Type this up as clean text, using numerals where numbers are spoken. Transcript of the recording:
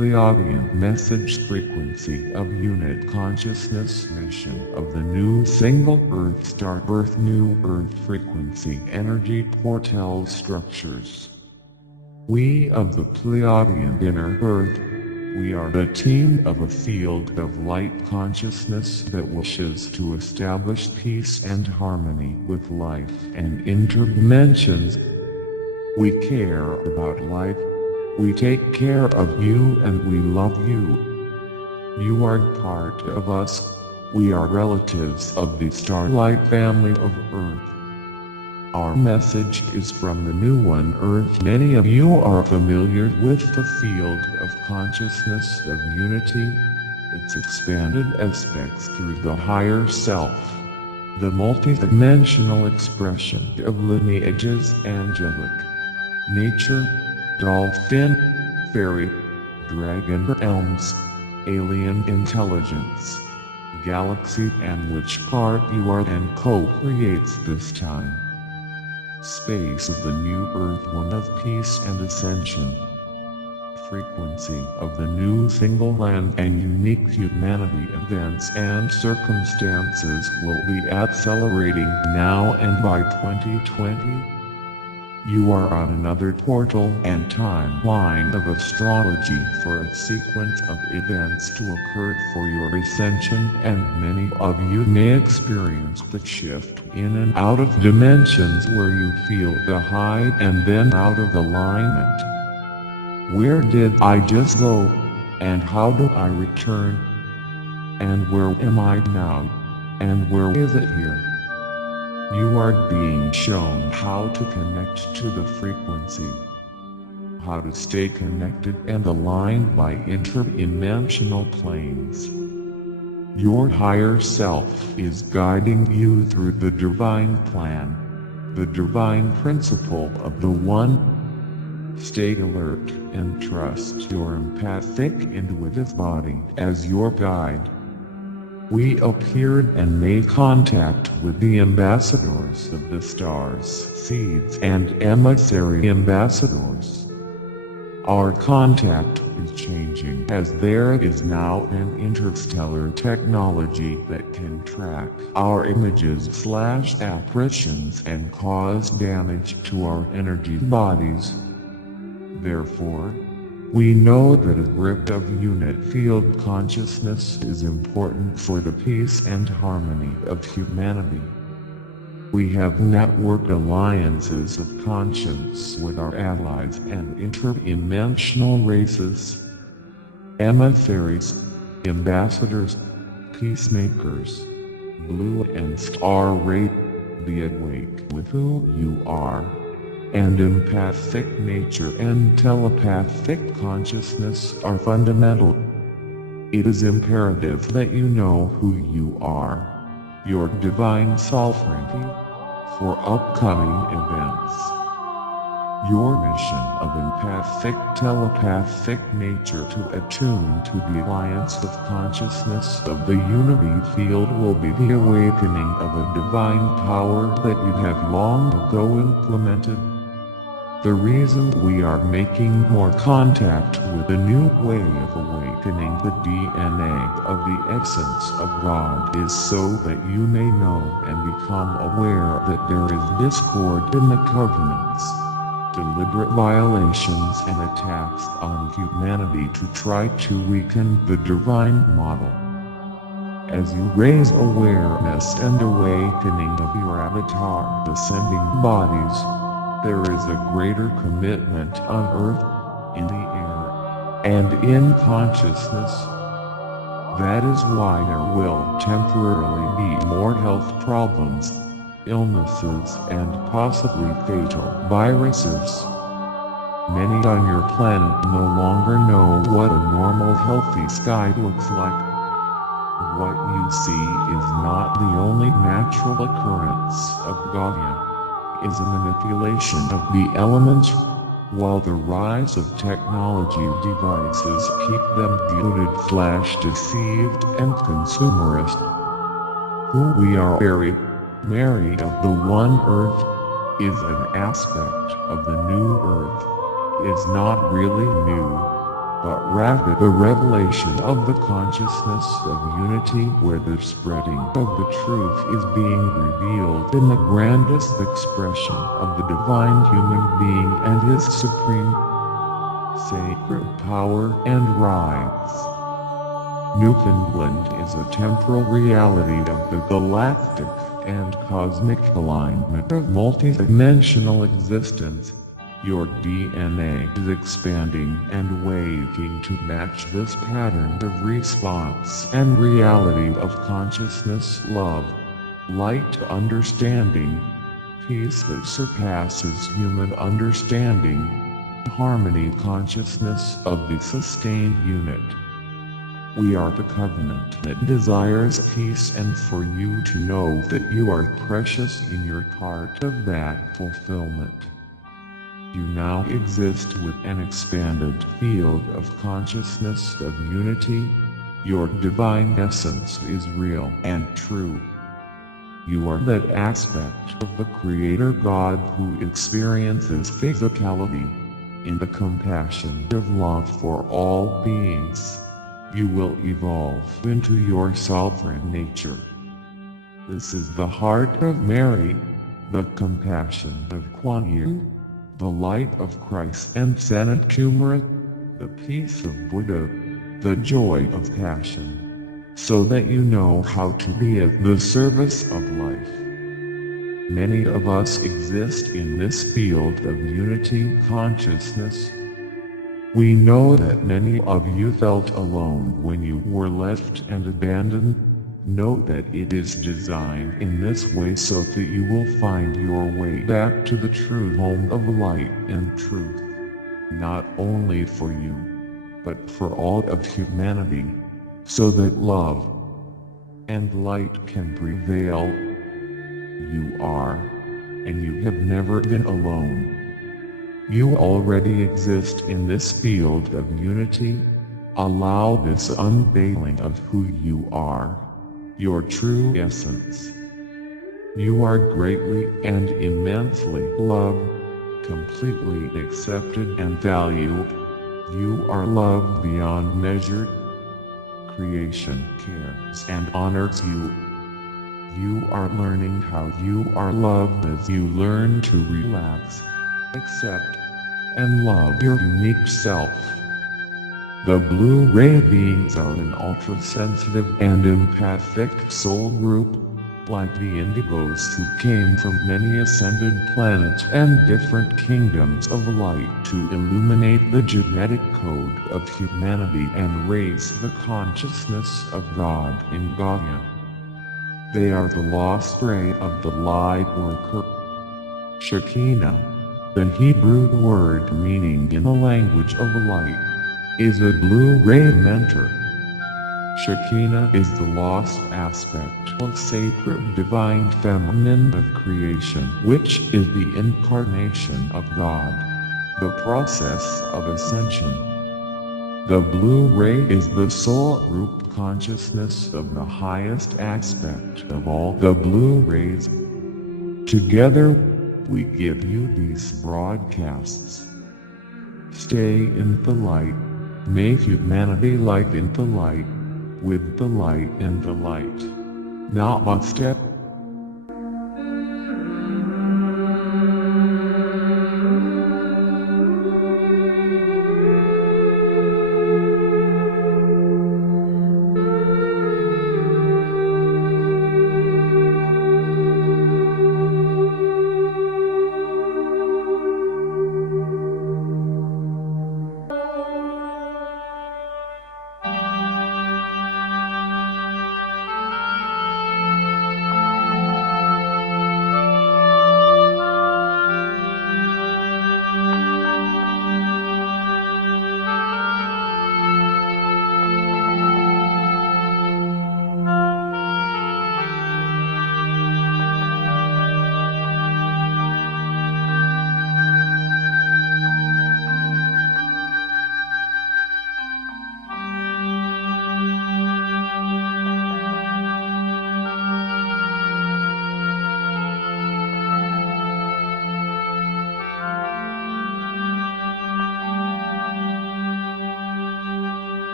Pleiadian message frequency of unit consciousness mission of the new single Earth star birth new Earth frequency energy portal structures. We of the Pleiadian inner Earth, we are the team of a field of light consciousness that wishes to establish peace and harmony with life and interdimensions. We care about life. We take care of you and we love you. You are part of us. We are relatives of the starlight family of Earth. Our message is from the new one Earth. Many of you are familiar with the field of consciousness of unity, its expanded aspects through the higher self, the multidimensional expression of lineages, angelic nature, dolphin, fairy, dragon elms, alien intelligence, galaxy, and which part you are and co-creates this time. Space of the new Earth, one of peace and ascension. Frequency of the new single land and unique humanity. Events and circumstances will be accelerating now and by 2020. You are on another portal and timeline of astrology for a sequence of events to occur for your ascension, and many of you may experience the shift in and out of dimensions where you feel the high and then out of alignment. Where did I just go? And how do I return? And where am I now? And where is it here? You are being shown how to connect to the frequency, how to stay connected and aligned by interdimensional planes. Your higher self is guiding you through the divine plan, the divine principle of the One. Stay alert and trust your empathic intuitive body as your guide. We appeared and made contact with the ambassadors of the stars, seeds, and emissary ambassadors. Our contact is changing as there is now an interstellar technology that can track our images/apparitions and cause damage to our energy bodies. Therefore, we know that a grip of unit field consciousness is important for the peace and harmony of humanity. We have networked alliances of conscience with our allies and interdimensional races, emissaries, ambassadors, peacemakers, blue and star ray. Be awake with who you are. And empathic nature and telepathic consciousness are fundamental. It is imperative that you know who you are, your divine sovereignty, for upcoming events. Your mission of empathic telepathic nature to attune to the alliance of consciousness of the unity field will be the awakening of a divine power that you have long ago implemented. The reason we are making more contact with a new way of awakening the DNA of the essence of God is so that you may know and become aware that there is discord in the covenants, deliberate violations and attacks on humanity to try to weaken the divine model. As you raise awareness and awakening of your avatar ascending bodies, there is a greater commitment on Earth, in the air, and in consciousness. That is why there will temporarily be more health problems, illnesses, and possibly fatal viruses. Many on your planet no longer know what a normal healthy sky looks like. What you see is not the only natural occurrence of Gaia. Is a manipulation of the elements, while the rise of technology devices keep them deluded, deceived, and consumerist. Who we are very, Mary of the One Earth, is an aspect of the new Earth, is not really new. but rather the revelation of the consciousness of unity where the spreading of the truth is being revealed in the grandest expression of the divine human being and his supreme sacred power and rights. Newfoundland is a temporal reality of the galactic and cosmic alignment of multidimensional existence. Your DNA is expanding and waking to match this pattern of response and reality of consciousness, love, light, understanding, peace that surpasses human understanding, harmony, consciousness of the sustained unit. We are the covenant that desires peace, and for you to know that you are precious in your part of that fulfillment. You now exist with an expanded field of consciousness of unity. Your divine essence is real and true. You are that aspect of the Creator God who experiences physicality in the compassion of love for all beings. You will evolve into your sovereign nature. This is the heart of Mary, the compassion of Kuan Yin, the light of Christ and Sanat Kumara, the peace of Buddha, the joy of passion, so that you know how to be at the service of life. Many of us exist in this field of unity consciousness. We know that many of you felt alone when you were left and abandoned. Note that it is designed in this way so that you will find your way back to the true home of light and truth, not only for you, but for all of humanity, so that love and light can prevail. You are, and you have never been alone. You already exist in this field of unity. Allow this unveiling of who you are, your true essence. You are greatly and immensely loved, completely accepted and valued. You are loved beyond measure. Creation cares and honors you. You are learning how you are loved as you learn to relax, accept, and love your unique self. The blue-ray beings are an ultra-sensitive and empathic soul group, like the indigos who came from many ascended planets and different kingdoms of light to illuminate the genetic code of humanity and raise the consciousness of God in Gaia. They are the lost ray of the light worker. Shekina, the Hebrew word meaning in the language of light, is a blue-ray mentor. Shekina is the lost aspect of sacred divine feminine of creation, which is the incarnation of God, the process of ascension. The blue ray is the soul group consciousness of the highest aspect of all the blue rays. Together, we give you these broadcasts. Stay in the light. Make humanity light in the light, with the light and the light. Namaste.